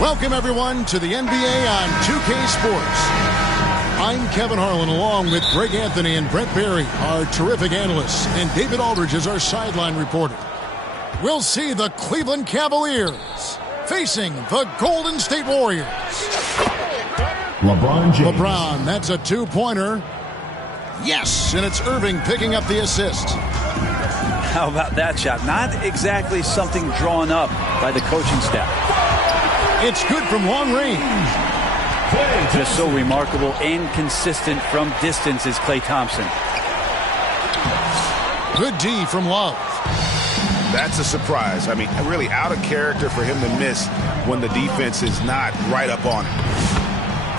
Welcome, everyone, to the NBA on 2K Sports. I'm Kevin Harlan, along with Greg Anthony and Brent Barry, our terrific analysts, and David Aldridge is our sideline reporter. We'll see the Cleveland Cavaliers facing the Golden State Warriors. LeBron James. LeBron, that's a two-pointer. Yes, and it's Irving picking up the assist. How about that shot? Not exactly something drawn up by the coaching staff. It's good from long range. Just so remarkable and consistent from distance is Klay Thompson. Good D from Love. That's a surprise. I mean, really out of character for him to miss when the defense is not right up on him.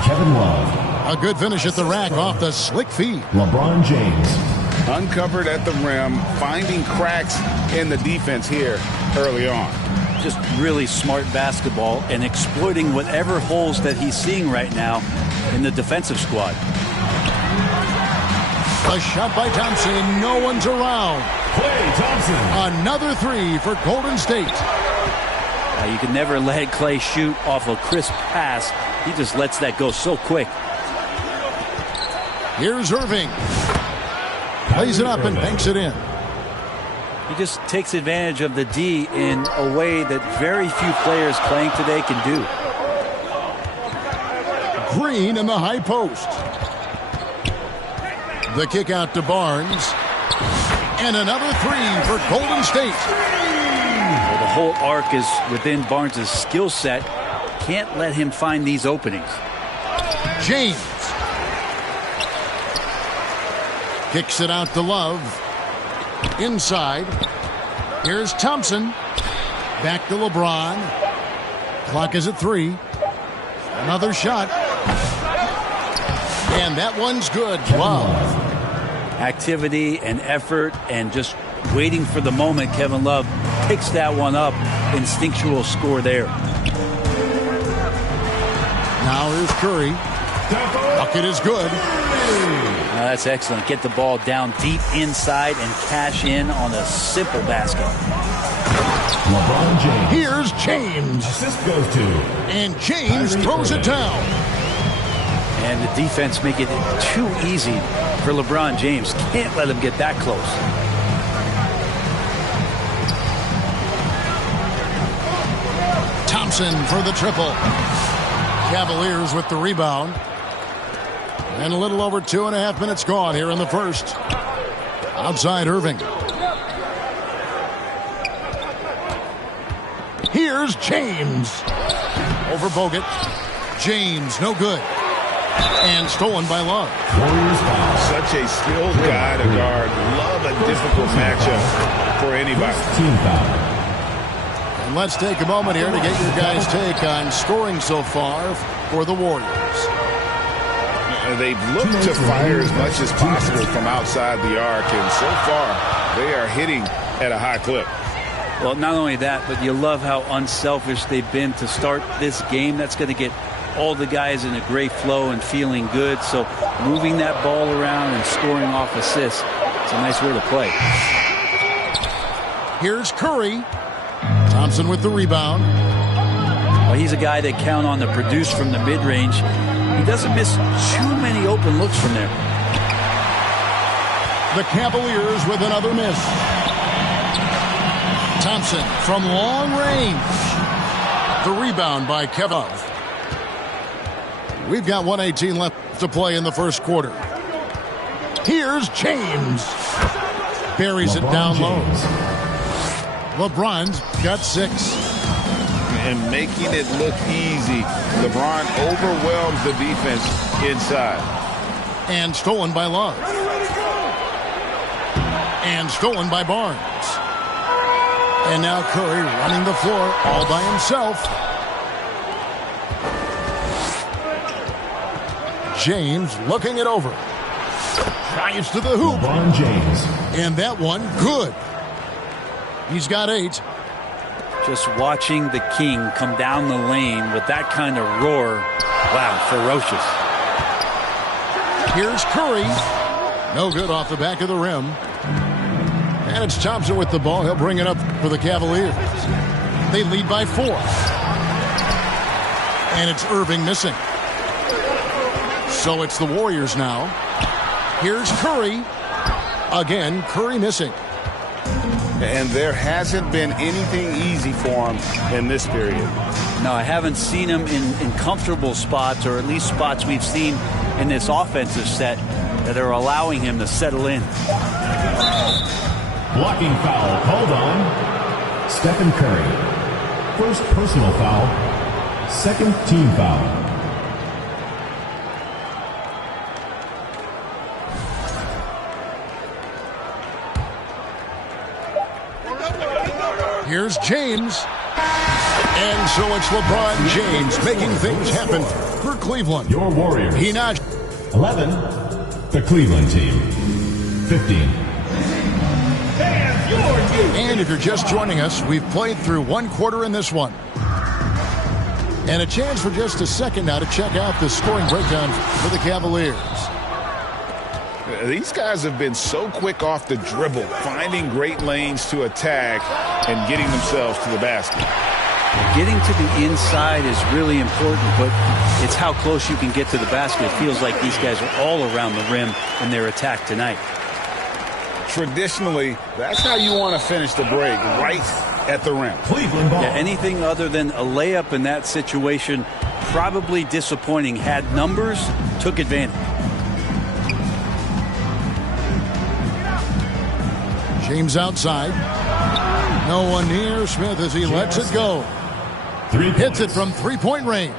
Kevin Love. A good finish at the rack off the slick feed. LeBron James. Uncovered at the rim, finding cracks in the defense here early on. Just really smart basketball and exploiting whatever holes that he's seeing right now in the defensive squad. A shot by Thompson. No one's around. Klay Thompson. Another three for Golden State. You can never let Klay shoot off a crisp pass. He just lets that go so quick. Here's Irving. Plays it up and banks it in. He just takes advantage of the D in a way that very few players playing today can do. Green in the high post. The kick out to Barnes. And another three for Golden State. Well, the whole arc is within Barnes' skill set. Can't let him find these openings. James. Kicks it out to Love. Inside. Here's Thompson. Back to LeBron. Clock is at 3. Another shot. And that one's good. Love. Activity and effort and just waiting for the moment. Kevin Love picks that one up. Instinctual score there. Now here's Curry. Bucket is good. That's excellent. Get the ball down deep inside and cash in on a simple basket. LeBron James. Here's James. Assist goes to. And James throws it down. And the defense make it too easy for LeBron James. Can't let him get that close. Thompson for the triple. Cavaliers with the rebound. And a little over 2.5 minutes gone here in the first. Outside Irving. Here's James. Over Bogut. James, no good. And stolen by Love. Such a skilled guy to guard. Love a difficult matchup for anybody. Team foul. And let's take a moment here to get your guys' take on scoring so far for the Warriors. They've looked to fire as much as possible from outside the arc, and so far they are hitting at a high clip. Well, not only that, but you love how unselfish they've been to start this game. That's going to get all the guys in a great flow and feeling good. So moving that ball around and scoring off assists, it's a nice way to play. Here's Curry. Thompson with the rebound. Well, he's a guy they count on to produce from the mid-range. He doesn't miss too many open looks from there. The Cavaliers with another miss. Thompson from long range. The rebound by Kevin. We've got 1:18 left to play in the first quarter. Here's James. Buries it down low. LeBron's got 6. And making it look easy. LeBron overwhelms the defense inside. And stolen by Love. And stolen by Barnes. And now Curry running the floor all by himself. James looking it over. Drives to the hoop. LeBron James. And that one good. He's got 8. Just watching the King come down the lane with that kind of roar. Wow, ferocious. Here's Curry. No good off the back of the rim. And it's Thompson with the ball. He'll bring it up for the Cavaliers. They lead by 4. And it's Irving missing. So it's the Warriors now. Here's Curry. Again, Curry missing. And there hasn't been anything easy for him in this period. No, I haven't seen him in comfortable spots, or at least spots we've seen in this offensive set that are allowing him to settle in. Blocking foul called on Stephen Curry. First personal foul. Second team foul. Here's James. And so it's LeBron James making things happen for Cleveland. Your Warriors. He notched 11. The Cleveland team. 15. And if you're just joining us, we've played through one quarter in this one. And a chance for just a second now to check out the scoring breakdown for the Cavaliers. These guys have been so quick off the dribble, finding great lanes to attack and getting themselves to the basket. Getting to the inside is really important, but it's how close you can get to the basket. It feels like these guys are all around the rim in their attack tonight. Traditionally, that's how you want to finish the break, right at the rim. Cleveland ball. Yeah, anything other than a layup in that situation, probably disappointing. Had numbers, took advantage. James outside. No one near. Smith as he lets it go. Hits it from three-point range.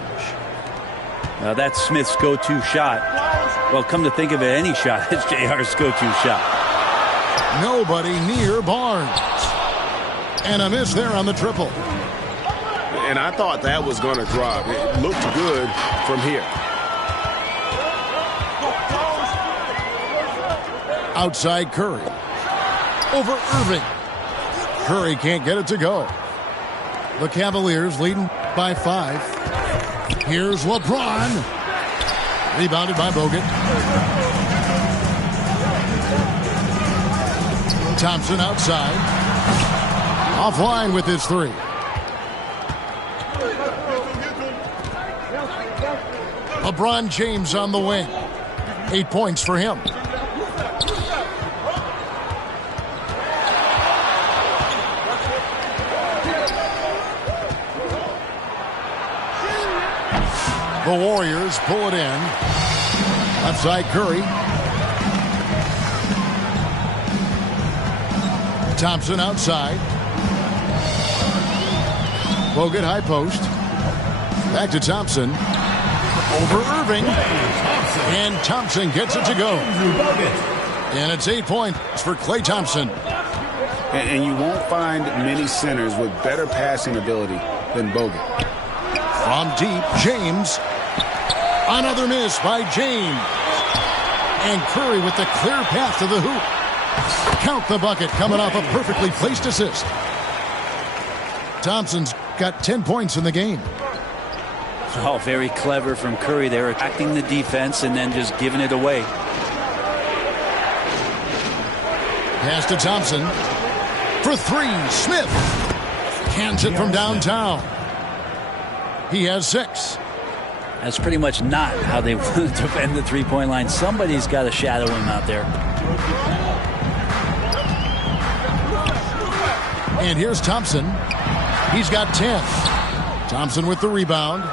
Now that's Smith's go-to shot. Well, come to think of it, any shot is JR's go-to shot. Nobody near Barnes. And a miss there on the triple. And I thought that was going to drop. It looked good from here. Outside Curry. Over Irving. Curry can't get it to go. The Cavaliers leading by 5. Here's LeBron. Rebounded by Bogut. Thompson outside. Offline with his 3. LeBron James on the wing. 8 points for him. The Warriors pull it in. Left side Curry. Thompson outside. Bogut high post. Back to Thompson. Over Irving. And Thompson gets it to go. And it's 8 points for Klay Thompson. And you won't find many centers with better passing ability than Bogut. From deep, James. Another miss by James. And Curry with the clear path to the hoop. Count the bucket coming off a perfectly placed assist. Thompson's got 10 points in the game. Oh, very clever from Curry there, attacking the defense and then just giving it away. Pass to Thompson. For 3, Smith. Cans it from downtown. He has 6. That's pretty much not how they want to defend the three-point line. Somebody's got to shadow him out there. And here's Thompson. He's got 10. Thompson with the rebound.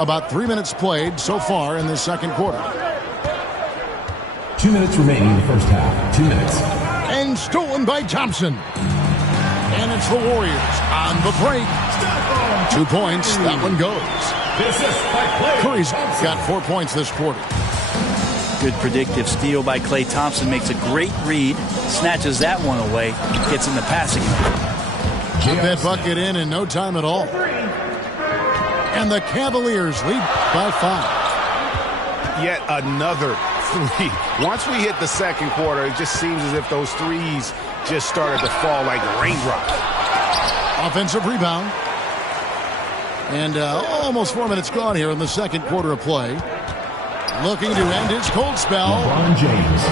About 3 minutes played so far in the second quarter. 2 minutes remaining in the first half. 2 minutes. And stolen by Thompson. And it's the Warriors on the break. 2 points. That one goes. Curry's got 4 points this quarter. Good predictive steal by Klay Thompson. Makes a great read. Snatches that one away. Gets in the passing lane. Put that bucket in no time at all. And the Cavaliers lead by 5. Yet another 3. Once we hit the second quarter, it just seems as if those threes just started to fall like raindrops. Offensive rebound. And almost 4 minutes gone here in the second quarter of play. Looking to end his cold spell. LeBron James.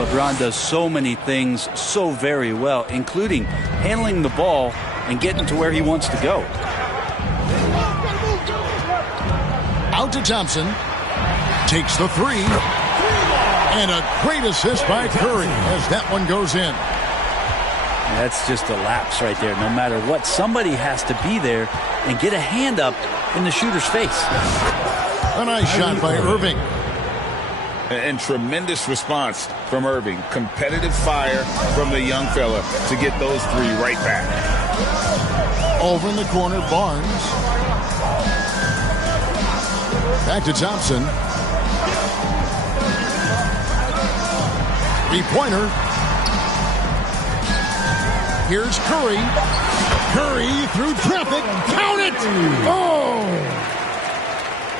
LeBron does so many things so very well, including handling the ball and getting to where he wants to go. Out to Thompson. Takes the three. And a great assist by Curry as that one goes in. That's just a lapse right there. No matter what, somebody has to be there and get a hand up in the shooter's face. A nice shot by Irving. And tremendous response from Irving. Competitive fire from the young fella to get those three right back. Over in the corner, Barnes. Back to Thompson. Three-pointer. Here's Curry. Curry through traffic. Count it! Oh!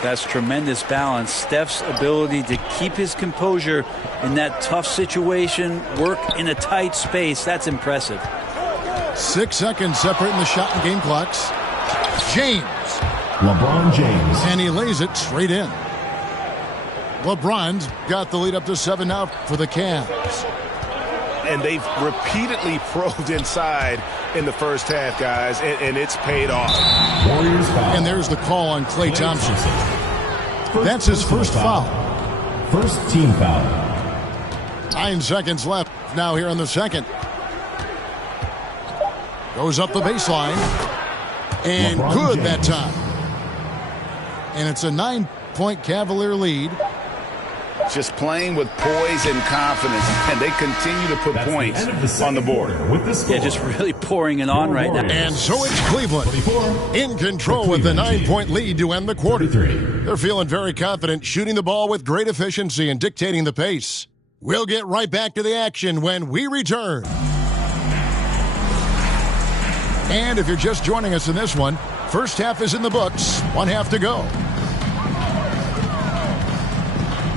That's tremendous balance. Steph's ability to keep his composure in that tough situation, work in a tight space, that's impressive. 6 seconds separating the shot and game clocks. James. LeBron James. And he lays it straight in. LeBron's got the lead up to 7 now for the Cavs. And they've repeatedly probed inside in the first half, guys, and it's paid off. Warriors foul. And there's the call on Klay Thompson. That's his first foul. First team foul. 9 seconds left now here in the second. Goes up the baseline. And LeBron good James. that time. And it's a 9-point Cavalier lead. Just playing with poise and confidence, and they continue to put That's points the end of the on the board. quarter with the score. Yeah, just really pouring it on right now. And so it's Cleveland 24. in control with the 9-point lead to end the quarter. 33. They're feeling very confident, shooting the ball with great efficiency and dictating the pace. We'll get right back to the action when we return. And if you're just joining us in this one, first half is in the books, 1 half to go.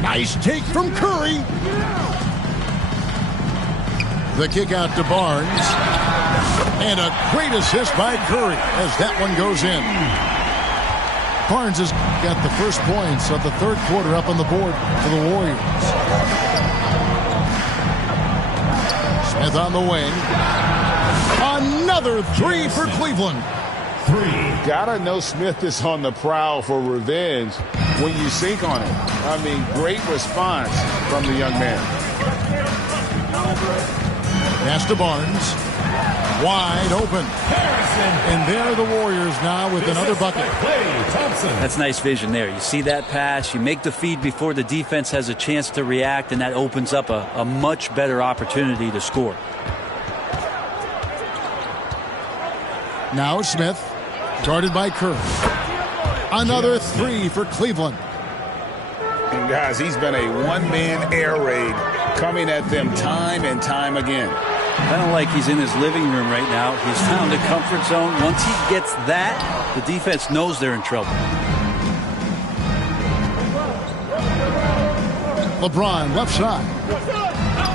Nice take from Curry. The kick out to Barnes. And a great assist by Curry as that one goes in. Barnes has got the first points of the third quarter up on the board for the Warriors. Smith on the wing. Another three for Cleveland. Gotta know Smith is on the prowl for revenge when you sink on it. I mean, great response from the young man. Pass to Barnes. Wide open. And there are the Warriors now with another bucket. That's nice vision there. You see that pass, you make the feed before the defense has a chance to react, and that opens up a much better opportunity to score. Now Smith, guarded by Curry. Another three for Cleveland. And guys, he's been a one-man air raid coming at them time and time again. Kind of like he's in his living room right now. He's found a comfort zone. Once he gets that, the defense knows they're in trouble. LeBron, left side.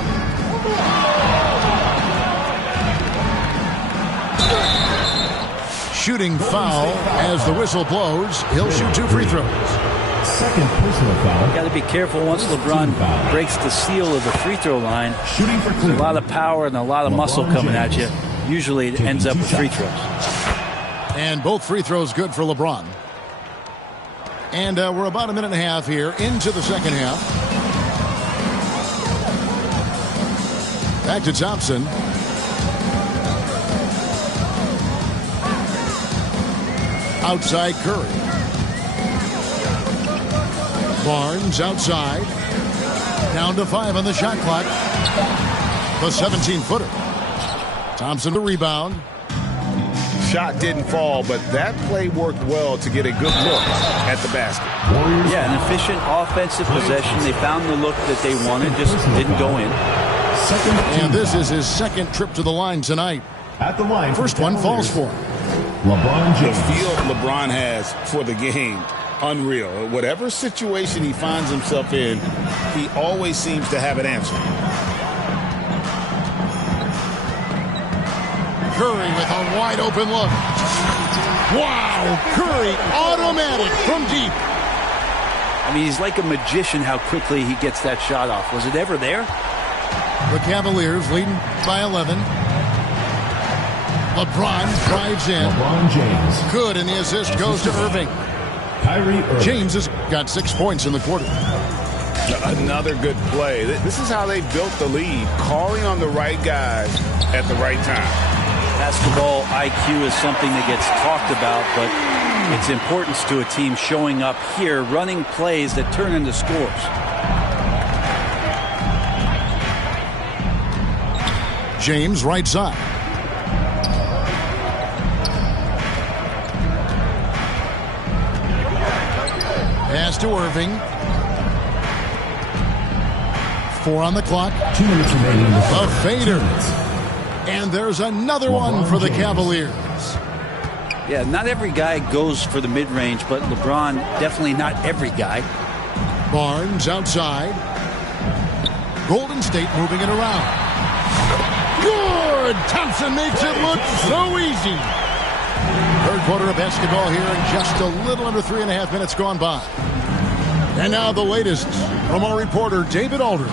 Shooting foul as the whistle blows. He'll shoot 2 free throws. Second personal foul. Got to be careful once LeBron breaks the seal of the free throw line. Shooting for A Cleveland. lot of power and a lot of muscle coming at you. Usually it ends up with free throws. And both free throws good for LeBron. And we're about a minute and a half here into the second half. Back to Thompson. Outside Curry. Barnes outside. Down to 5 on the shot clock. The 17-footer. Thompson the rebound. Shot didn't fall, but that play worked well to get a good look at the basket. Warriors Yeah, an efficient offensive possession. They found the look that they wanted, just didn't go in. second team And this foul. is his second trip to the line tonight. At the line. for First one falls Cavaliers. for him. LeBron The James. feel LeBron has for the game, unreal. Whatever situation he finds himself in, he always seems to have an answer. Curry with a wide open look. Wow, Curry automatic from deep. I mean, he's like a magician how quickly he gets that shot off. Was it ever there? The Cavaliers leading by 11. LeBron drives in. LeBron James. Good, and the assist goes to Irving. Kyrie Irving. James has got 6 points in the quarter. Another good play. This is how they built the lead, calling on the right guys at the right time. Basketball IQ is something that gets talked about, but its importance to a team showing up here, running plays that turn into scores. James, right side. Pass to Irving. 4 on the clock. 2 minutes remaining in the A third. fader. And there's another one for the Cavaliers. Yeah, not every guy goes for the mid-range, but LeBron, definitely not every guy. Barnes outside. Golden State moving it around. Good! Thompson makes it look so easy. Third quarter of basketball here, and just a little under 3.5 minutes gone by. And now the latest from our reporter, David Aldridge.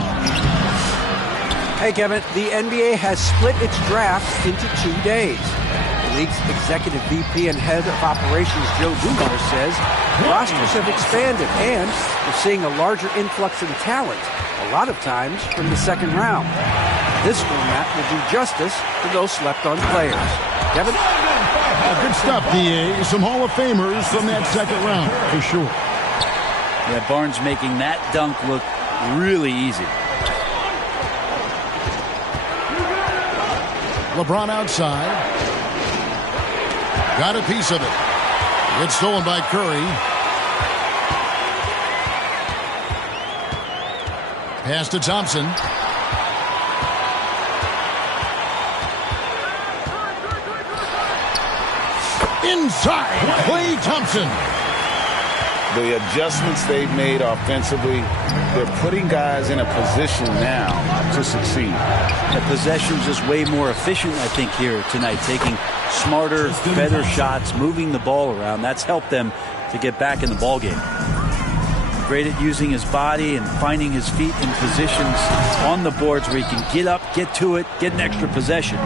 Hey, Kevin, the NBA has split its drafts into 2 days. The league's executive VP and head of operations, Joe Dumars, says rosters have expanded and we're seeing a larger influx in talent, a lot of times from the second round. This format will do justice to those slept-on players. Kevin? Good stuff, D.A. Some Hall of Famers from that second round, for sure. Yeah, Barnes making that dunk look really easy. LeBron outside. Got a piece of it. It's stolen by Curry. Pass to Thompson. Inside, Klay Thompson. The adjustments they've made offensively, they're putting guys in a position now to succeed. The possession's just way more efficient, I think, here tonight. Taking smarter, better shots, moving the ball around. That's helped them to get back in the ballgame. Great at using his body and finding his feet in positions on the boards where he can get up, get to it, get an extra possession.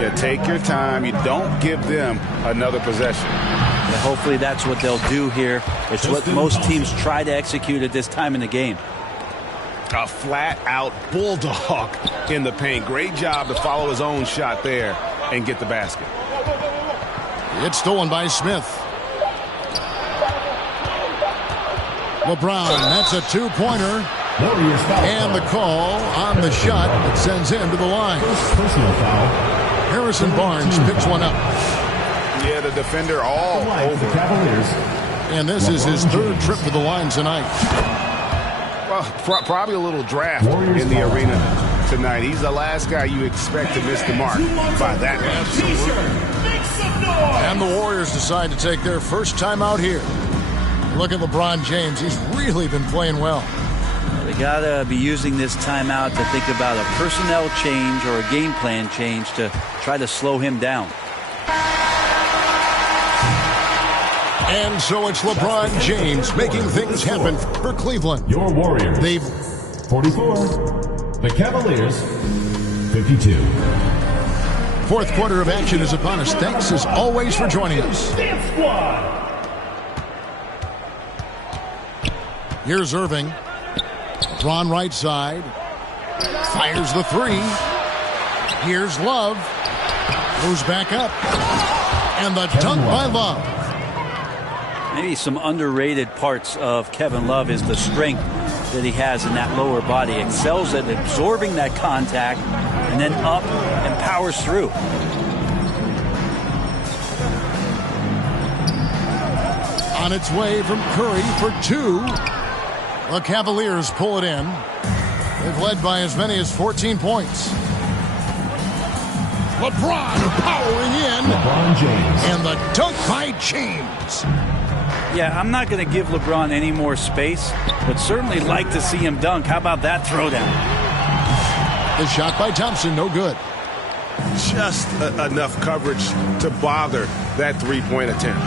Yeah, take your time. You don't give them another possession. And hopefully that's what they'll do here. It's what most teams try to execute at this time in the game. A flat-out bulldog in the paint. Great job to follow his own shot there and get the basket. It's stolen by Smith. LeBron, that's a 2-pointer. And the call on the shot that sends him to the line. Personal foul. Harrison Barnes picks one up. Yeah, the defender all over. The Cavaliers. And this is his third trip to the line tonight. Well, probably a little draft in the arena tonight. He's the last guy you expect to miss the mark by that much. And the Warriors decide to take their first time out here. Look at LeBron James. He's really been playing well. They got to be using this timeout to think about a personnel change or a game plan change to try to slow him down. And so it's LeBron James making things happen for Cleveland. Your Warriors. They've 44. The Cavaliers 52. Fourth quarter of action is upon us. Thanks as always for joining us. Here's Irving. LeBron right side. Fires the 3. Here's Love. Goes back up. And the dunk by Love. Maybe some underrated parts of Kevin Love is the strength that he has in that lower body. Excels at absorbing that contact and then up and powers through. On its way from Curry for 2. The Cavaliers pull it in. They've led by as many as 14 points. LeBron powering in. LeBron James. And the dunk by James. Yeah, I'm not going to give LeBron any more space, but certainly like to see him dunk. How about that throwdown? The shot by Thompson, no good. Just enough coverage to bother that three-point attempt.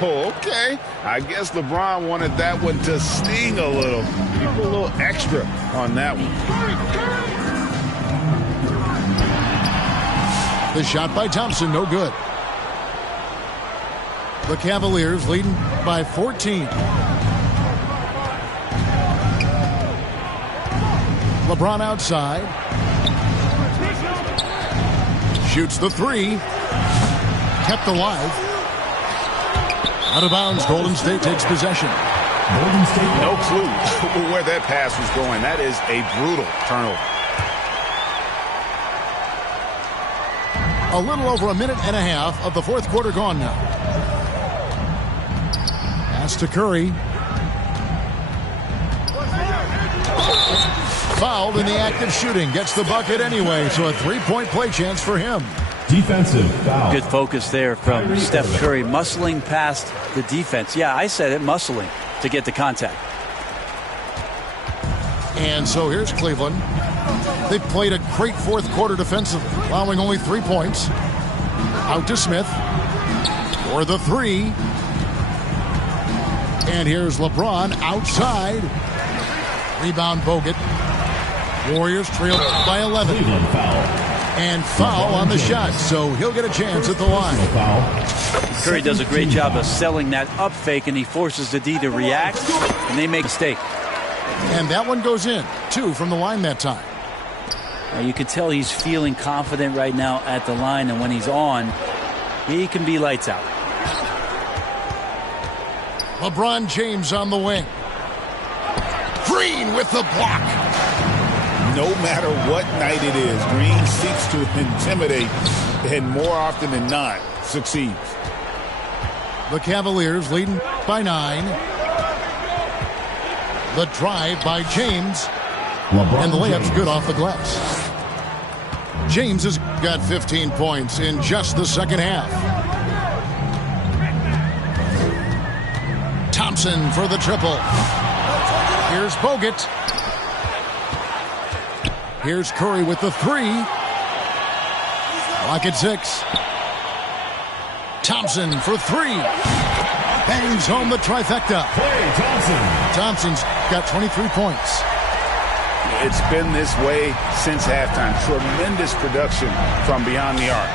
Oh, okay. I guess LeBron wanted that one to sting a little. Give a little extra on that one. The shot by Thompson, no good. The Cavaliers leading by 14. LeBron outside. Shoots the three. Kept alive. Out of bounds. Golden State takes possession. Golden State. No clue where that pass was going. That is a brutal turnover. A little over a minute and a half of the fourth quarter gone now. Pass to Curry. Fouled in the act of shooting. Gets the bucket anyway, so a three-point play chance for him. Defensive foul. Good focus there from Steph Curry, muscling past the defense. Yeah, I said it, muscling to get the contact. And so here's Cleveland. They played a great fourth quarter defensively, allowing only 3 points. Out to Smith for the three. And here's LeBron outside. Rebound Bogut. Warriors trail by 11. Cleveland foul. And foul on the shot, so he'll get a chance at the line. Curry does a great job of selling that up fake, and he forces the D to react, and they make a mistake. And that one goes in. 2 from the line that time. Now you can tell he's feeling confident right now at the line, and when he's on, he can be lights out. LeBron James on the wing. Green with the block. No matter what night it is, Green seeks to intimidate and more often than not succeeds. The Cavaliers leading by 9. The drive by James. LeBron And the layup's James. good off the glass. James has got 15 points in just the second half. Thompson for the triple. Here's Bogut. Here's Curry with the three. Lock at 6. Thompson for 3. Bangs home the trifecta. Klay Thompson. Thompson's got 23 points. It's been this way since halftime. Tremendous production from beyond the arc.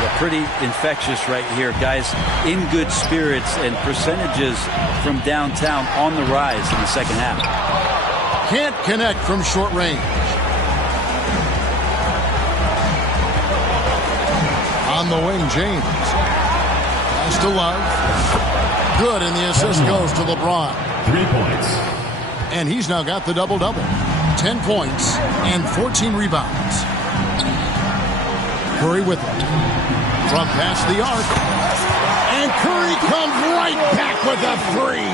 They're pretty infectious right here, guys. In good spirits, and percentages from downtown on the rise in the second half. Can't connect from short range. On the wing, James. Pass to Love. Good, and the assist goes to LeBron. 3 points. And he's now got the double-double. 10 points and 14 rebounds. Curry with it. From past the arc. And Curry comes right back with a three.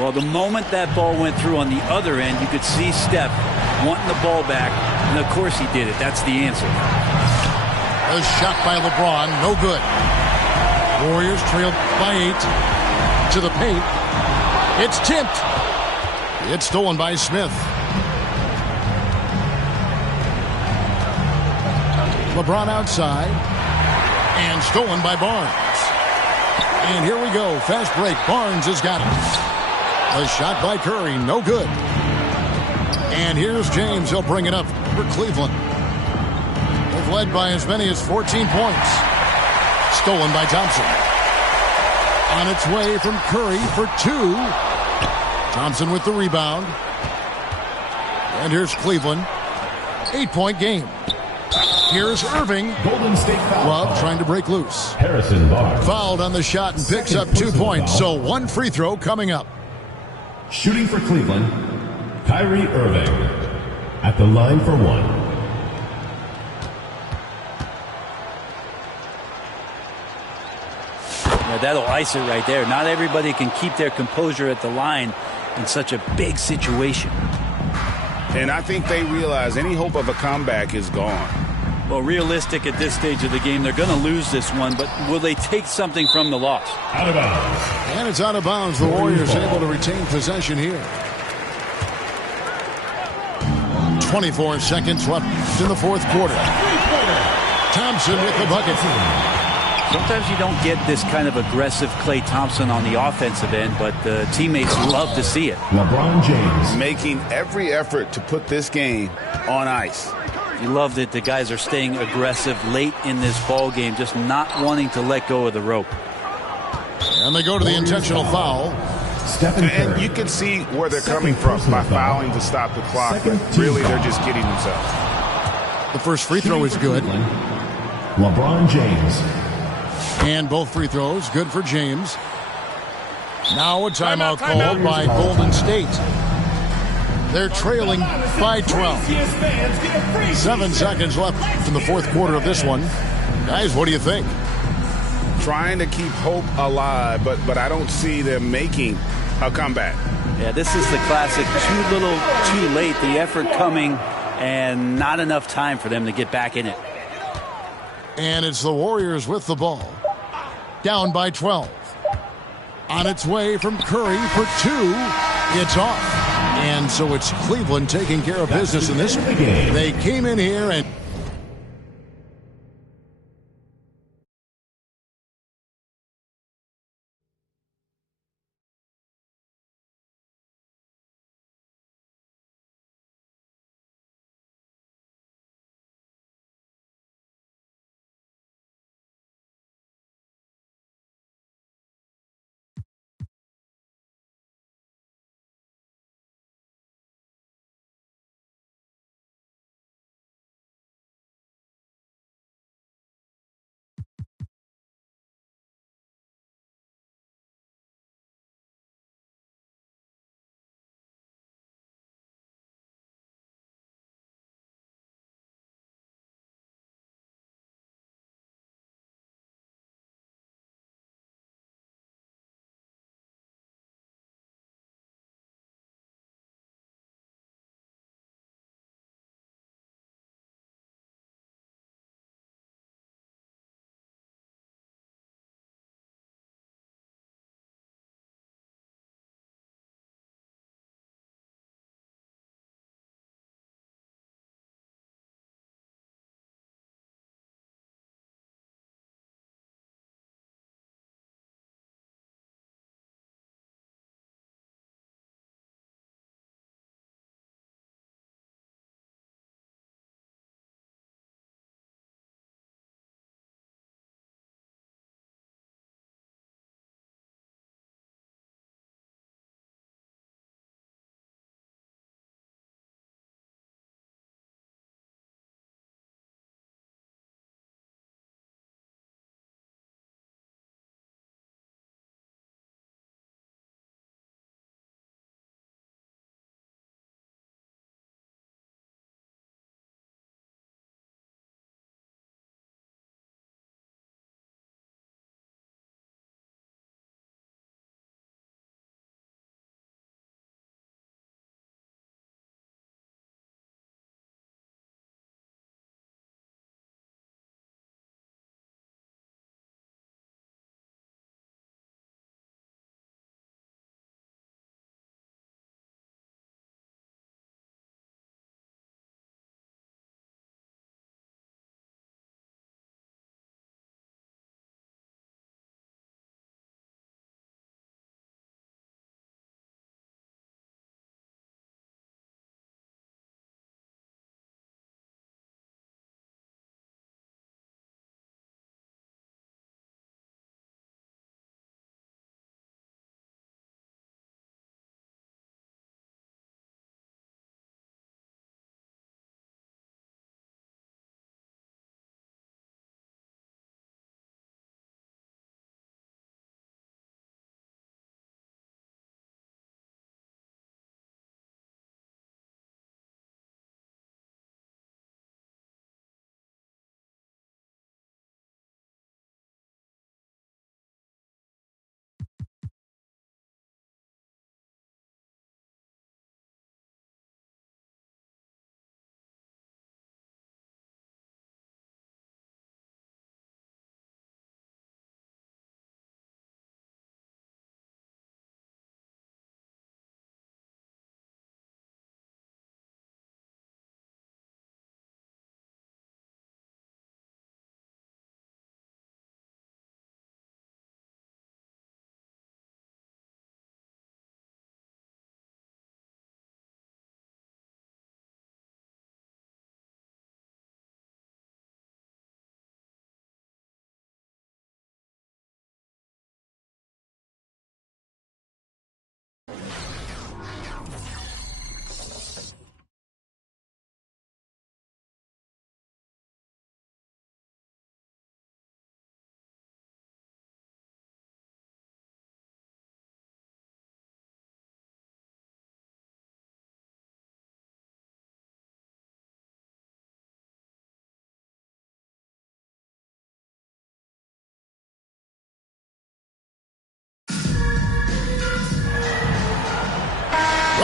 Well, the moment that ball went through on the other end, you could see Steph wanting the ball back, and of course he did it. That's the answer. A shot by LeBron, no good. Warriors trailed by 8 to the paint. It's tipped. It's stolen by Smith. LeBron outside. And stolen by Barnes. And here we go. Fast break. Barnes has got it. A shot by Curry. No good. And here's James. He'll bring it up for Cleveland. They've led by as many as 14 points. Stolen by Thompson. On its way from Curry for 2. Thompson with the rebound. And here's Cleveland. 8-point game. Here's Irving. Golden State foul. Love trying to break loose. Harrison Barnes. Fouled on the shot and picks up 2 points. So 1 free throw coming up. Shooting for Cleveland, Kyrie Irving. At the line for 1. Yeah, that'll ice it right there. Not everybody can keep their composure at the line in such a big situation. And I think they realize any hope of a comeback is gone. Well, realistic at this stage of the game, they're going to lose this one, but will they take something from the loss? Out of bounds. And it's out of bounds. The Warriors able to retain possession here. 24 seconds left in the fourth quarter. Thompson with the bucket. Sometimes you don't get this kind of aggressive Klay Thompson on the offensive end, but the teammates love to see it. LeBron James. Making every effort to put this game on ice. You love that the guys are staying aggressive late in this ball game, just not wanting to let go of the rope. And they go to the intentional foul. Stephen Curry. And you can see where they're Second coming from personal by foul. fouling to stop the clock. Second But team really, foul. they're just kidding themselves. The first free throw is good. LeBron James. And both free throws good for James. Now a timeout called by Golden State. They're trailing by 12. 7 seconds left in the fourth quarter of this one. Guys, what do you think? Trying to keep hope alive, but I don't see them making a comeback. Yeah, this is the classic too little, too late. The effort coming and not enough time for them to get back in it. And it's the Warriors with the ball. Down by 12. On its way from Curry for 2. It's off. And so it's Cleveland taking care of business in this one. They came in here and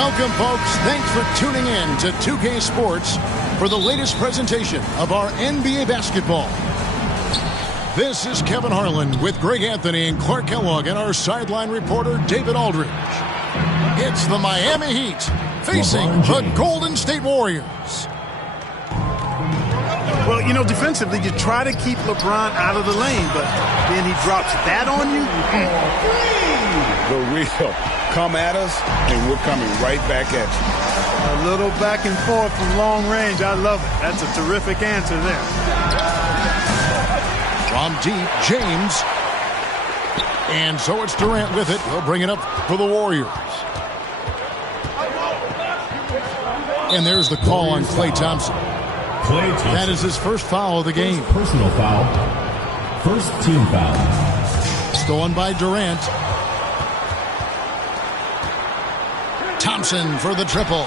Welcome, folks. Thanks for tuning in to 2K Sports for the latest presentation of our NBA basketball. This is Kevin Harlan with Greg Anthony and Clark Kellogg and our sideline reporter, David Aldridge. It's the Miami Heat facing the Golden State Warriors. Well, you know, defensively, you try to keep LeBron out of the lane, but then he drops that on you. The real come at us, and we're coming right back at you. A little back and forth from long range. I love it. That's a terrific answer there. From deep, James. And so it's Durant with it. He'll bring it up for the Warriors. And there's the call on Klay Thompson. That is his first foul of the game. Personal foul. First team foul. Stolen by Durant. Thompson for the triple.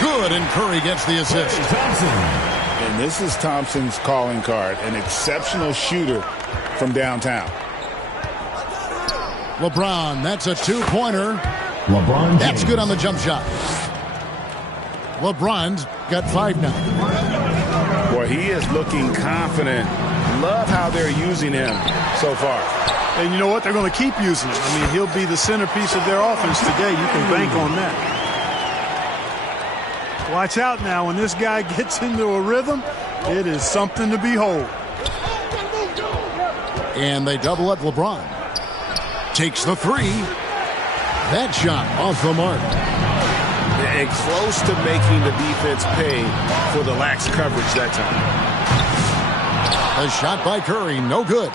Good, and Curry gets the assist. Thompson. And this is Thompson's calling card, an exceptional shooter from downtown. LeBron, that's a two-pointer. LeBron James. That's good on the jump shot. LeBron's got 5 now. Boy, he is looking confident. Love how they're using him so far. And you know what? They're going to keep using him. I mean, he'll be the centerpiece of their offense today. You can bank on that. Watch out now. When this guy gets into a rhythm, it is something to behold. And they double up LeBron. Takes the 3. That shot off the mark. And close to making the defense pay for the lax coverage that time. A shot by Curry, no good.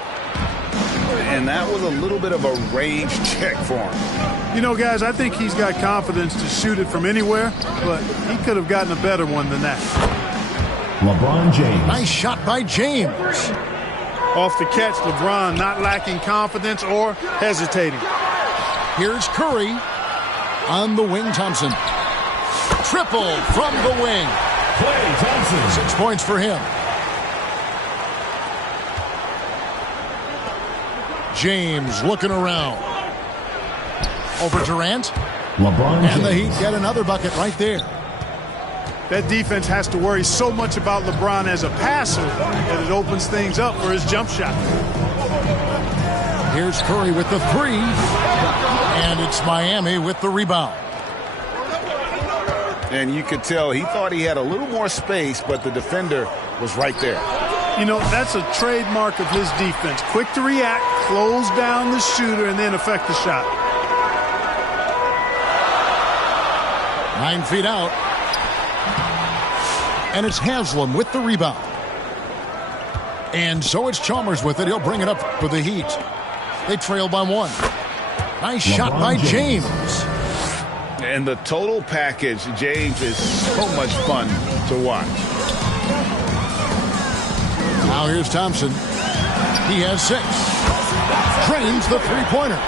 And that was a little bit of a range check for him. You know, guys, I think he's got confidence to shoot it from anywhere, but he could have gotten a better one than that. LeBron James. Nice shot by James. Off the catch, LeBron not lacking confidence or hesitating. Here's Curry on the wing. Thompson. Triple from the wing. Klay Thompson. 6 points for him. James looking around. Over Durant. LeBron James. And the Heat get another bucket right there. That defense has to worry so much about LeBron as a passer that it opens things up for his jump shot. Here's Curry with the 3. And it's Miami with the rebound. And you could tell he thought he had a little more space, but the defender was right there. You know, that's a trademark of his defense. Quick to react, close down the shooter, and then affect the shot. 9 feet out. And it's Haslam with the rebound. And so it's Chalmers with it. He'll bring it up for the Heat. They trail by 1. Nice shot by James. And the total package, James, is so much fun to watch. Now here's Thompson. He has 6. Drains the three-pointer.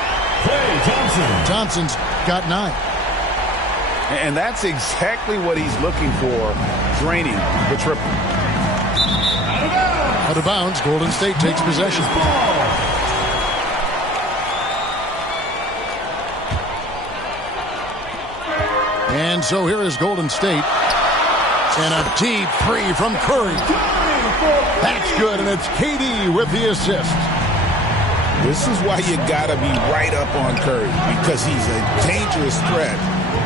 Klay Thompson. Thompson's got 9. And that's exactly what he's looking for, draining the triple. Out of bounds, Golden State takes possession. And so here is Golden State. And a deep 3 from Curry. That's good, and it's KD with the assist. This is why you got to be right up on Curry, because he's a dangerous threat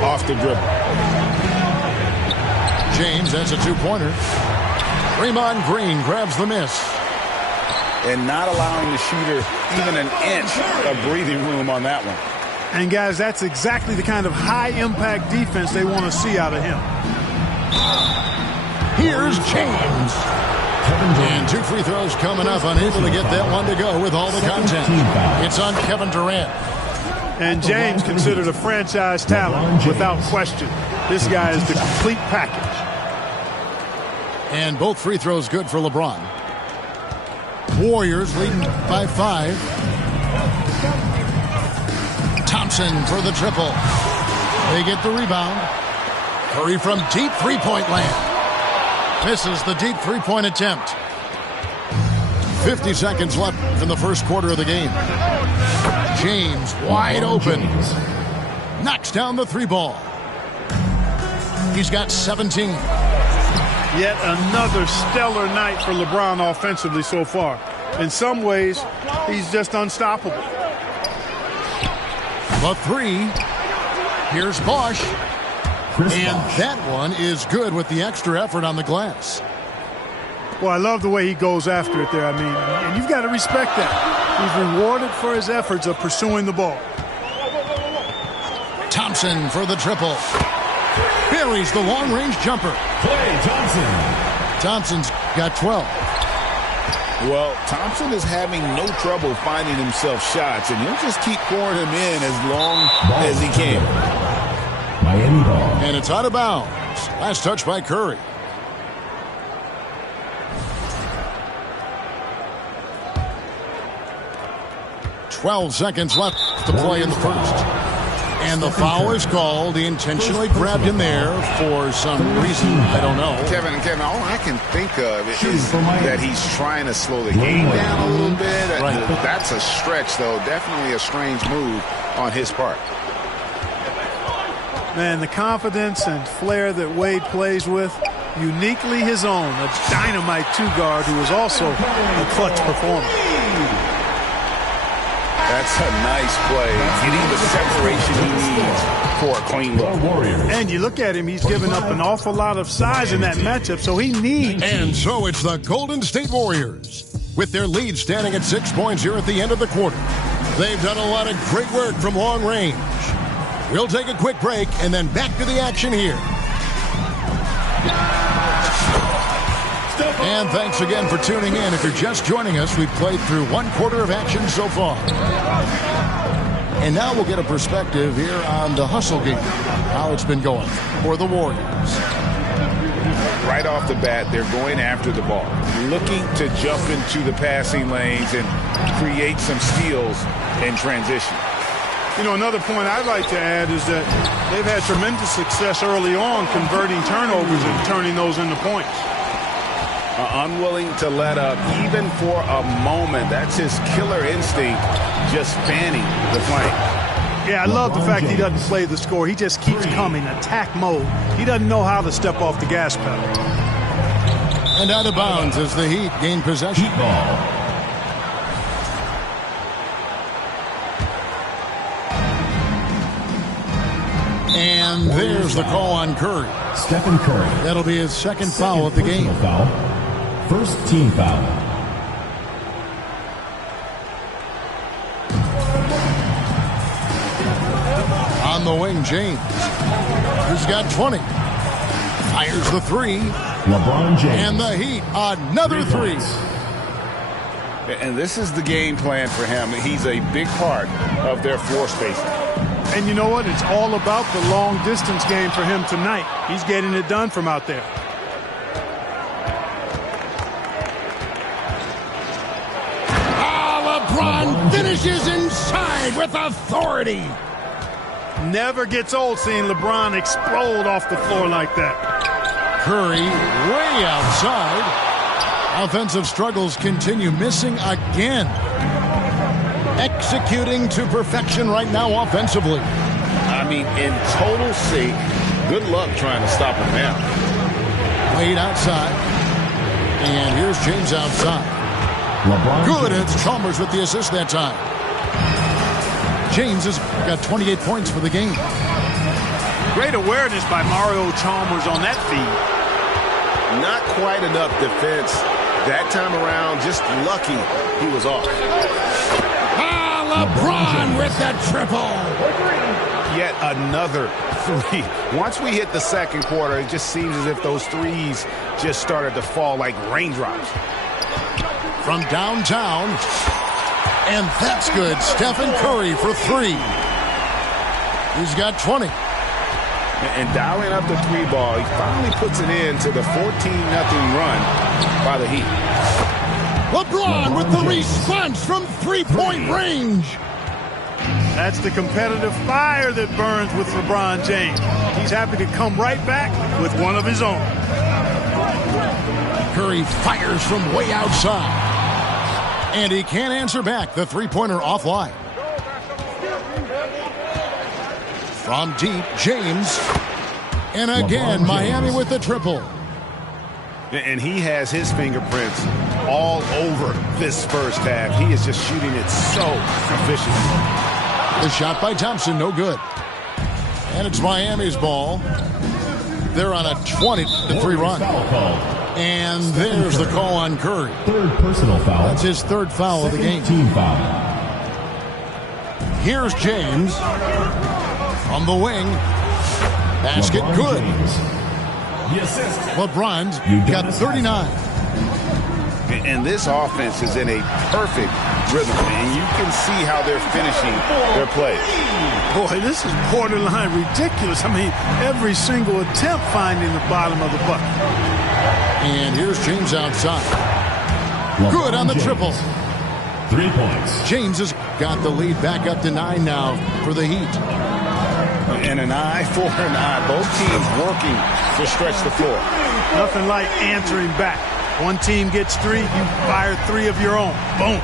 off the dribble. James, that's a 2-pointer. Draymond Green grabs the miss. And not allowing the shooter even an inch of breathing room on that one. And, guys, that's exactly the kind of high-impact defense they want to see out of him. Here's James. And 2 free throws coming up, unable to get that one to go with all the content. It's on Kevin Durant. And James considered a franchise talent without question. This guy is the complete package. And both free throws good for LeBron. Warriors leading by 5. Thompson for the triple. They get the rebound. Curry from deep three-point land. Misses the deep three-point attempt. 50 seconds left in the first quarter of the game. James wide open. Knocks down the 3 ball. He's got 17. Yet another stellar night for LeBron offensively so far. In some ways, he's just unstoppable. The three. Here's Bosch. And that one is good with the extra effort on the glass. Well, I love the way he goes after it there. I mean, and you've got to respect that. He's rewarded for his efforts of pursuing the ball. Thompson for the triple. Buries the long-range jumper. Klay Thompson. Thompson's got 12. Well, Thompson is having no trouble finding himself shots, and he'll just keep pouring them in as long as he can. Miami ball. And it's out of bounds. Last touch by Curry. "12 seconds left to play in the first. And the foul is called. He intentionally grabbed him there for some reason. I don't know. Kevin, all I can think of is that he's trying to slow the game down a little bit. Right. That's a stretch, though. Definitely a strange move on his part. Man, the confidence and flair that Wade plays with, uniquely his own. A dynamite two-guard who is also a clutch performer. That's a nice play. Getting the separation he needs for a clean look. And you look at him, he's given up an awful lot of size in that matchup, so he needs. And so it's the Golden State Warriors. With their lead standing at 6 points here at the end of the quarter. They've done a lot of great work from long range. We'll take a quick break and then back to the action here. And thanks again for tuning in. If you're just joining us, we've played through one quarter of action so far. And now we'll get a perspective here on the hustle game, how it's been going for the Warriors. Right off the bat, they're going after the ball, looking to jump into the passing lanes and create some steals in transition. You know, another point I'd like to add is that they've had tremendous success early on converting turnovers and turning those into points. Unwilling to let up even for a moment. That's his killer instinct, just fanning the flank. Yeah, I love the fact he doesn't play the score. He just keeps coming, attack mode. He doesn't know how to step off the gas pedal. And out of bounds as the Heat gain possession. Heat ball. And there's the call on Curry. Stephen Curry. That'll be his second foul of the game. Foul. First team foul. On the wing, James. Who's got 20. Fires the three. LeBron James. And the Heat, another three. And this is the game plan for him. He's a big part of their floor spacing. And you know what? It's all about the long-distance game for him tonight. He's getting it done from out there. LeBron finishes inside with authority. Never gets old seeing LeBron explode off the floor like that. Curry way outside. Offensive struggles continue, missing again. Executing to perfection right now offensively. I mean, in total sync. Good luck trying to stop him now. Wade outside. And here's James outside. LeBron Good. James. It's Chalmers with the assist that time. James has got 28 points for the game. Great awareness by Mario Chalmers on that feed. Not quite enough defense that time around. Just lucky he was off. LeBron with the triple. Yet another three. Once we hit the second quarter, it just seems as if those threes just started to fall like raindrops. From downtown. And that's good. Stephen Curry for three. He's got 20. And dialing up the three ball, he finally puts it into the 14-0 run by the Heat. LeBron with the response from three-point range. That's the competitive fire that burns with LeBron James. He's happy to come right back with one of his own. Curry fires from way outside. And he can't answer back. The three-pointer offline. From deep, James. And again, LeBron Miami James. with the triple. And he has his fingerprints all over this first half. He is just shooting it so efficiently. The shot by Thompson, no good. And it's Miami's ball. They're on a 20-3 run. Foul called. And there's the call on Curry. Third personal foul. That's his third foul of the game. Team foul. Here's James from the wing. Basket LeBron good. James. The assist. LeBron's got Udonis 39. And this offense is in a perfect rhythm, and you can see how they're finishing their play. Boy, this is borderline ridiculous. I mean, every single attempt finding the bottom of the bucket. And here's James outside. LeBron Good on the James. triple. 3 points. James has got the lead back up to 9 now for the Heat. And an eye for an eye. Both teams working to stretch the floor. Nothing like answering back. One team gets 3, you fire 3 of your own. Boom.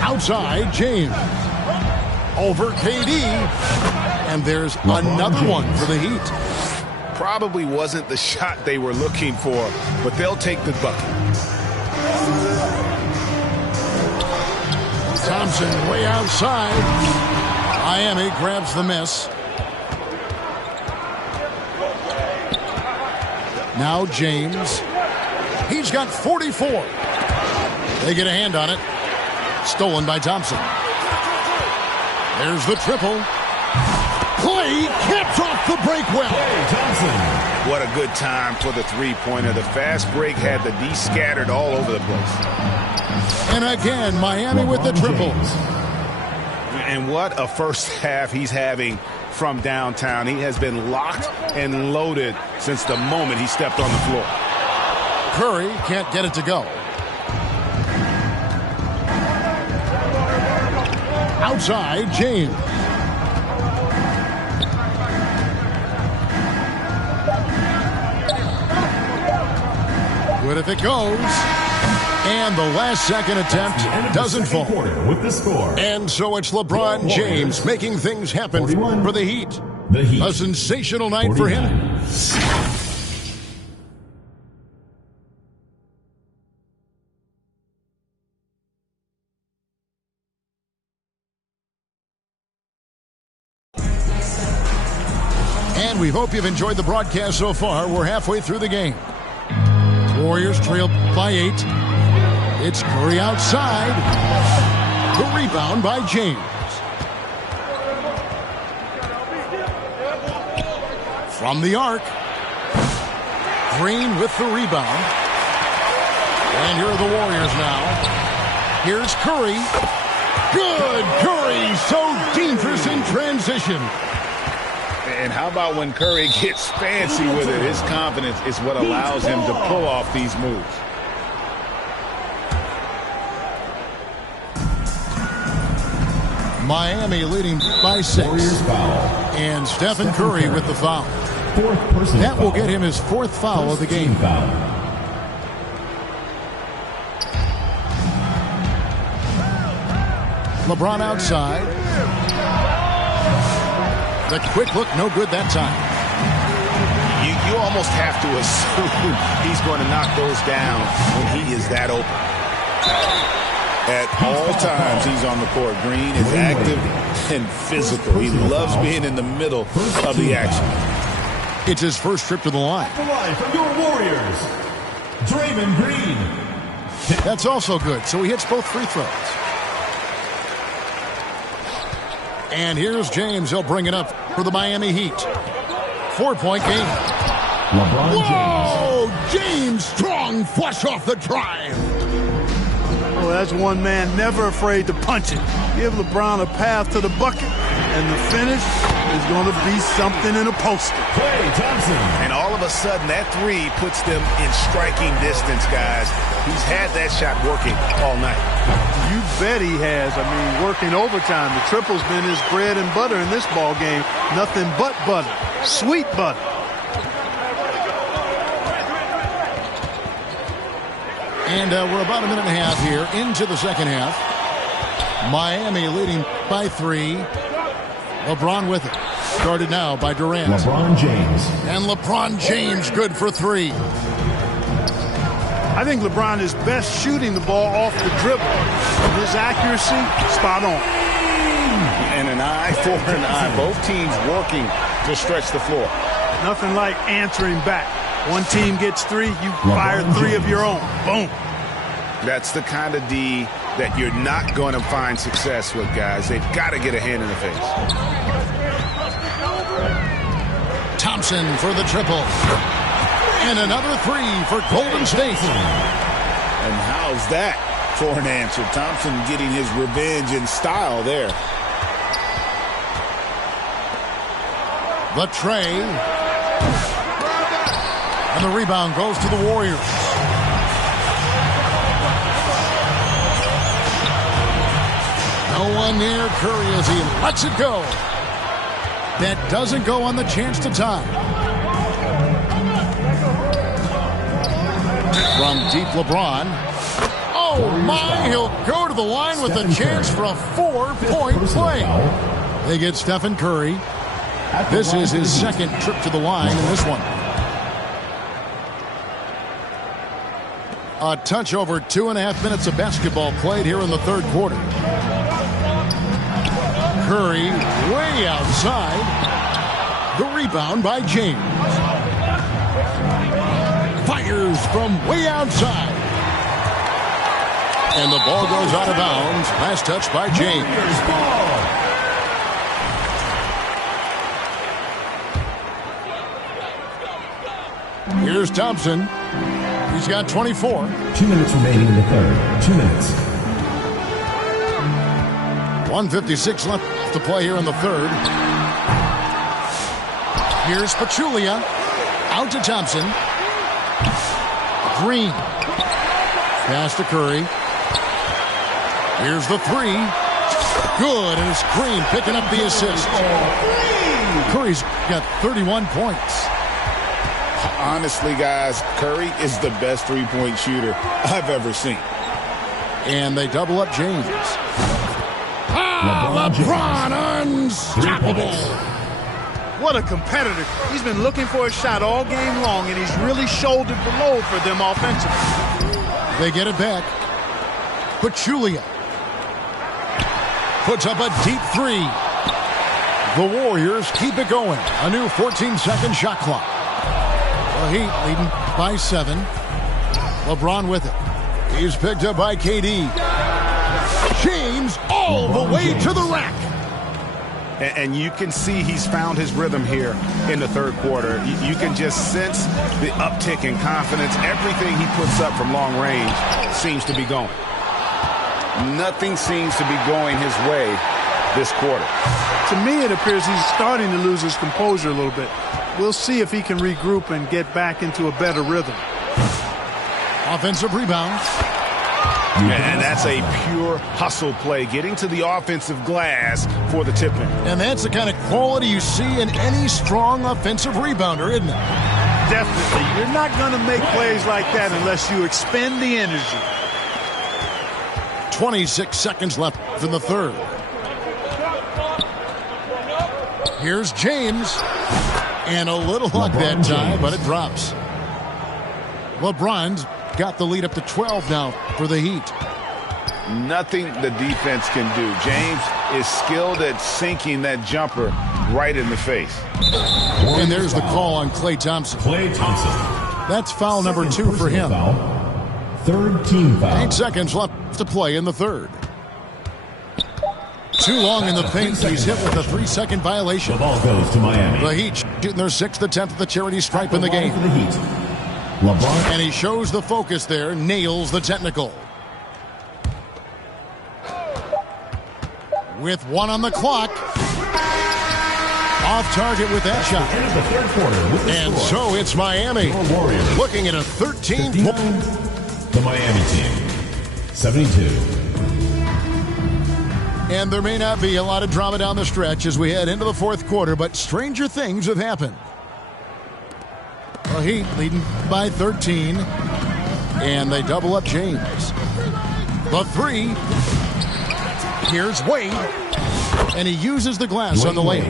Outside, James. Over KD. And there's another James. one for the Heat. Probably wasn't the shot they were looking for, but they'll take the bucket. Thompson way outside. Miami grabs the miss. Now James. He's got 44. They get a hand on it. Stolen by Thompson. There's the triple. Clay caps off the break well. Thompson. What a good time for the three-pointer. The fast break had the D scattered all over the place. And again, Miami with the triple. James. And what a first half he's having from downtown. He has been locked and loaded since the moment he stepped on the floor. Curry can't get it to go. Outside, James. Good if it goes. And the last second attempt doesn't fall. Quarter with the score. And so it's LeBron James making things happen 41. for the Heat. The Heat. A sensational night for him. 49. And we hope you've enjoyed the broadcast so far. We're halfway through the game. Warriors trail by 8. It's Curry outside. The rebound by James. From the arc. Green with the rebound. And here are the Warriors now. Here's Curry. Good! Curry so dangerous in transition. And how about when Curry gets fancy with it? His confidence is what allows him to pull off these moves. Miami leading by 6. Warriors foul. And Stephen Curry with the foul. Fourth personal That will foul. get him his 4th foul of the game. Team foul. LeBron outside. The quick look, no good that time. You almost have to assume he's going to knock those down when he is that open. At all times he's on the court. Green is active and physical. He loves being in the middle of the action. It's his first trip to the line. The line from your Warriors, Draymond Green. That's also good, so he hits both free throws. And here's James. He'll bring it up for the Miami Heat. 4-point game. LeBron Whoa! James strong flush off the drive. Oh, that's one man never afraid to punch it. Give LeBron a path to the bucket. And the finish is going to be something in a poster. Klay Thompson. And all of a sudden, that three puts them in striking distance, guys. He's had that shot working all night. You bet he has. I mean, working overtime. The triple's been his bread and butter in this ball game. Nothing but butter. Sweet butter. And we're about a minute and a half here into the second half. Miami leading by 3. LeBron with it. Guarded now by Durant. LeBron James. And LeBron James good for 3. I think LeBron is best shooting the ball off the dribble. His accuracy, spot on. And an eye for an eye. Both teams working to stretch the floor. Nothing like answering back. One team gets 3, you fire 3 of your own. Boom. That's the kind of D that you're not going to find success with, guys. They've got to get a hand in the face. Thompson for the triple. And another 3 for Golden State. And how's that for an answer? Thompson getting his revenge in style there. The tray. And the rebound goes to the Warriors. No one near Curry as he lets it go. That doesn't go on the chance to tie. From deep, LeBron. Oh my, he'll go to the line with a chance for a 4-point play. They get Stephen Curry. This is his second trip to the line in this one. A touch over 2.5 minutes of basketball played here in the third quarter. Curry way outside. The rebound by James. Fires from way outside. And the ball goes out of bounds. Last touch by James. Here's Thompson. He's got 24. 2 minutes remaining in the third. 2 minutes. 1:56 left to play here in the third. Here's Pachulia. Out to Thompson. Green. Pass to Curry. Here's the 3. Good, and it's Green picking up the assist. Curry's got 31 points. Honestly, guys, Curry is the best three-point shooter I've ever seen. And they double up James. LeBron unstoppable. What a competitor. He's been looking for a shot all game long, and he's really shouldered the load for them offensively. They get it back. Pachulia puts up a deep 3. The Warriors keep it going. A new 14-second shot clock. The Heat leading by 7. LeBron with it. He's picked up by KD. James all the way to the rack. And you can see he's found his rhythm here in the third quarter. You can just sense the uptick in confidence. Everything he puts up from long range seems to be going. Nothing seems to be going his way this quarter. To me, it appears he's starting to lose his composure a little bit. We'll see if he can regroup and get back into a better rhythm. Offensive rebound. And that's a pure hustle play, getting to the offensive glass for the tip-in. And that's the kind of quality you see in any strong offensive rebounder, isn't it? Definitely. You're not going to make plays like that unless you expend the energy. 26 seconds left in the third. Here's James. And a little luck that time, but it drops. LeBron's got the lead up to 12 now for the Heat. Nothing the defense can do. James is skilled at sinking that jumper right in the face. And there's the call on Klay Thompson. Klay Thompson. That's foul number 2 for him. Foul. Third team foul. 8 seconds left to play in the third. Too long in the paint, so he's hit with a 3-second violation. The ball goes to Miami. The Heat shooting their 6th attempt at the charity stripe in the game. For the Heat. LeBron. And he shows the focus there, nails the technical. With 1 on the clock. Off target with that shot. End of the third quarter with the And score. so it's Miami. Warriors. Looking at a 13. The Miami team. 72. And there may not be a lot of drama down the stretch as we head into the fourth quarter, but stranger things have happened. The Heat leading by 13. And they double up James. The 3. Here's Wade. And he uses the glass on the lane.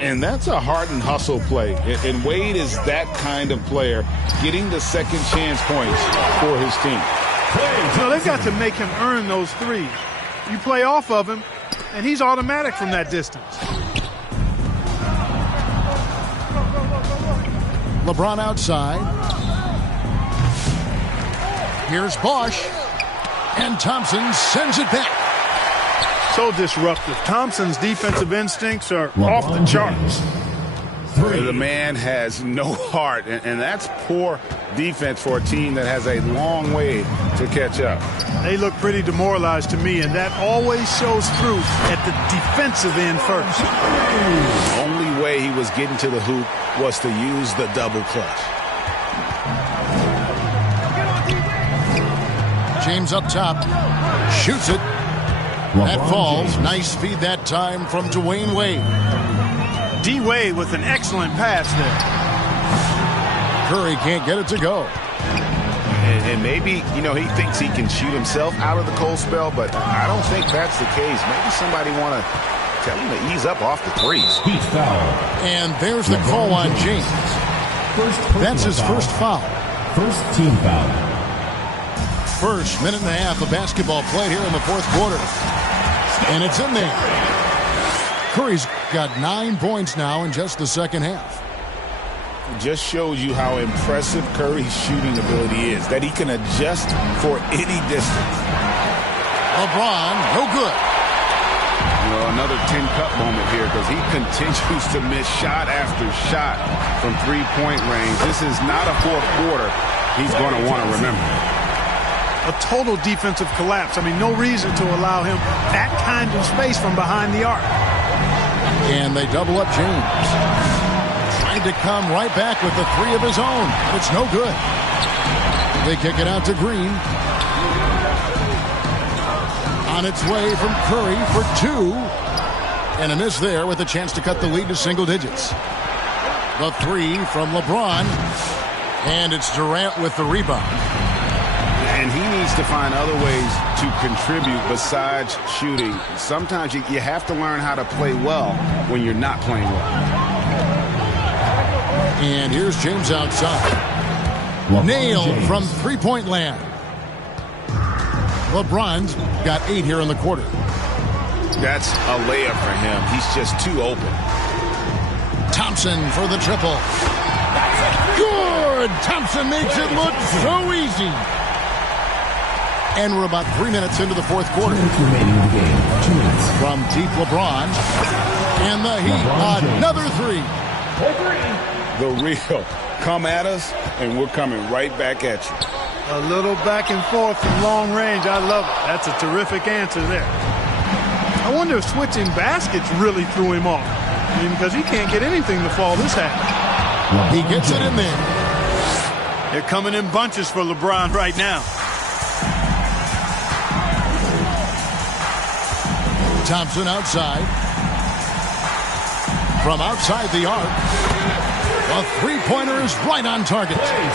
And that's a hardened hustle play. And Wade is that kind of player, getting the second chance points for his team. So they've got to make him earn those threes. You play off of him, and he's automatic from that distance. LeBron outside. Here's Bosch. And Thompson sends it back. So disruptive. Thompson's defensive instincts are off the charts. The man has no heart, and that's poor defense for a team that has a long way to catch up. They look pretty demoralized to me, and that always shows through at the defensive end first. The only way he was getting to the hoop was to use the double clutch. James up top. Shoots it. That falls. Nice feed that time from Dwayne Wade. D-Wade with an excellent pass there. Curry can't get it to go. And maybe, he thinks he can shoot himself out of the cold spell, but I don't think that's the case. Maybe somebody want to tell him to ease up off the threes. Heat foul. And there's the call on James. That's his first foul. First team foul. First minute and a half of basketball played here in the fourth quarter. And it's in there. Curry's got 9 points now in just the second half. It just shows you how impressive Curry's shooting ability is, that he can adjust for any distance. LeBron, no good. Another 10-cup moment here because he continues to miss shot after shot from three-point range. This is not a fourth quarter he's going to want to remember. A total defensive collapse. No reason to allow him that kind of space from behind the arc. And they double up James. Trying to come right back with the three of his own. It's no good. They kick it out to Green. On its way from Curry for two. And a miss there with a chance to cut the lead to single digits. The three from LeBron. And it's Durant with the rebound. And he needs to find other ways to contribute besides shooting. Sometimes you have to learn how to play well when you're not playing well. And here's James outside. Nailed from three-point land. LeBron's got 8 here in the quarter. That's a layup for him. He's just too open. Thompson for the triple. Good! Thompson makes it look so easy. And we're about 3 minutes into the fourth quarter. 2 minutes remaining in the game. 2 minutes. From deep LeBron. And the Heat, another three. The real. Come at us, and we're coming right back at you. A little back and forth from long range. I love it. That's a terrific answer there. I wonder if switching baskets really threw him off. Because he can't get anything to fall this half. He gets it in there. They're coming in bunches for LeBron right now. Thompson outside. From outside the arc. A three-pointer is right on target. Hey,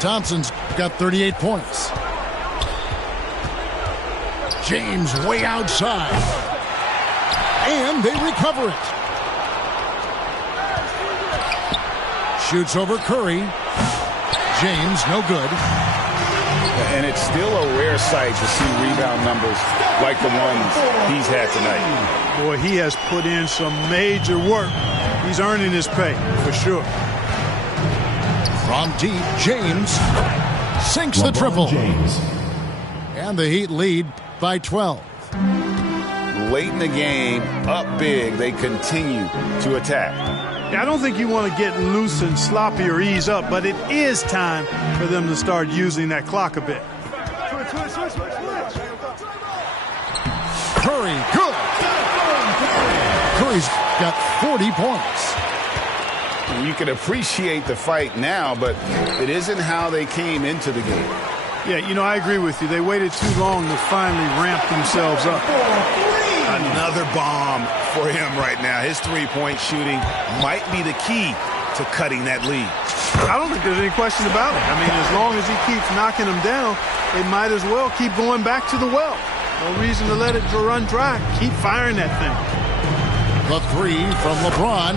Thompson's got 38 points. James way outside. And they recover it. Shoots over Curry. James, no good. And it's still a rare sight to see rebound numbers like the ones he's had tonight. Boy, he has put in some major work. He's earning his pay, for sure. From deep, James sinks the triple. James. And the Heat lead by 12. Late in the game, up big, they continue to attack. I don't think you want to get loose and sloppy or ease up, but it is time for them to start using that clock a bit. Curry, good. Curry's got 40 points. You can appreciate the fight now, but it isn't how they came into the game. Yeah, I agree with you. They waited too long to finally ramp themselves up. Another bomb for him right now. His three-point shooting might be the key to cutting that lead. I don't think there's any question about it. As long as he keeps knocking them down, they might as well keep going back to the well. No reason to let it run dry. Keep firing that thing. The three from LeBron.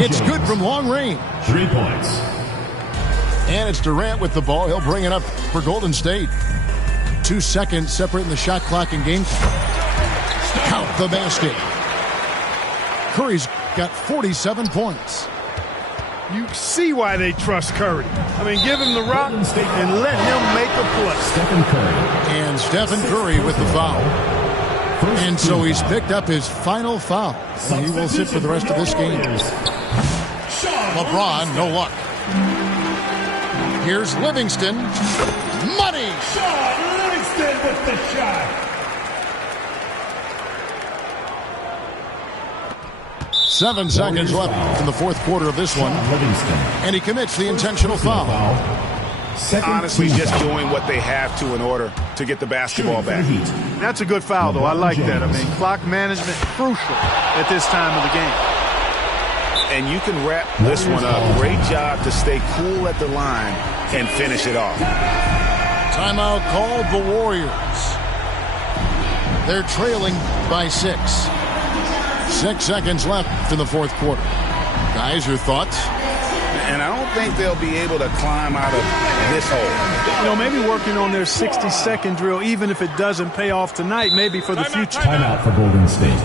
It's James. good from long range. 3 points. And it's Durant with the ball. He'll bring it up for Golden State. 2 seconds separating the shot clock and game clock. Count the basket. Curry's got 47 points. You see why they trust Curry. I mean, give him the rock and let him make a play. Stephen Curry. And Stephen Curry with the foul. And so he's picked up his final foul. He will sit for the rest of this game. LeBron, no luck. Here's Livingston. Money! Shaun Livingston with the shot. 7 seconds left in the fourth quarter of this one. Livingston. And he commits the intentional foul. Honestly, just doing what they have to in order to get the basketball back. That's a good foul, though. I like that. I mean, clock management crucial at this time of the game. And you can wrap this one up. Great job to stay cool at the line and finish it off. Timeout called the Warriors. They're trailing by 6. 6 seconds left in the fourth quarter. Guys, your thoughts? And I don't think they'll be able to climb out of this hole. You know, maybe working on their 60-second drill, even if it doesn't pay off tonight, maybe for the future. Timeout for Golden State.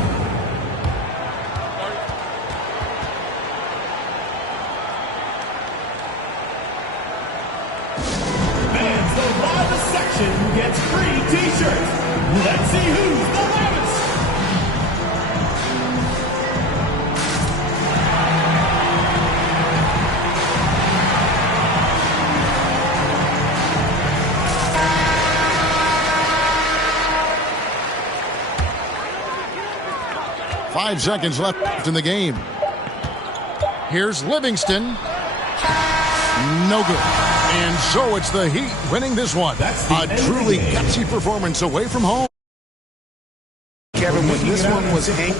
Fans, the loudest section gets free T-shirts. Let's see who's the loudest. Five seconds left in the game. Here's Livingston. No good. And so it's the Heat winning this one. A truly gutsy performance away from home. Kevin, when this one was hanging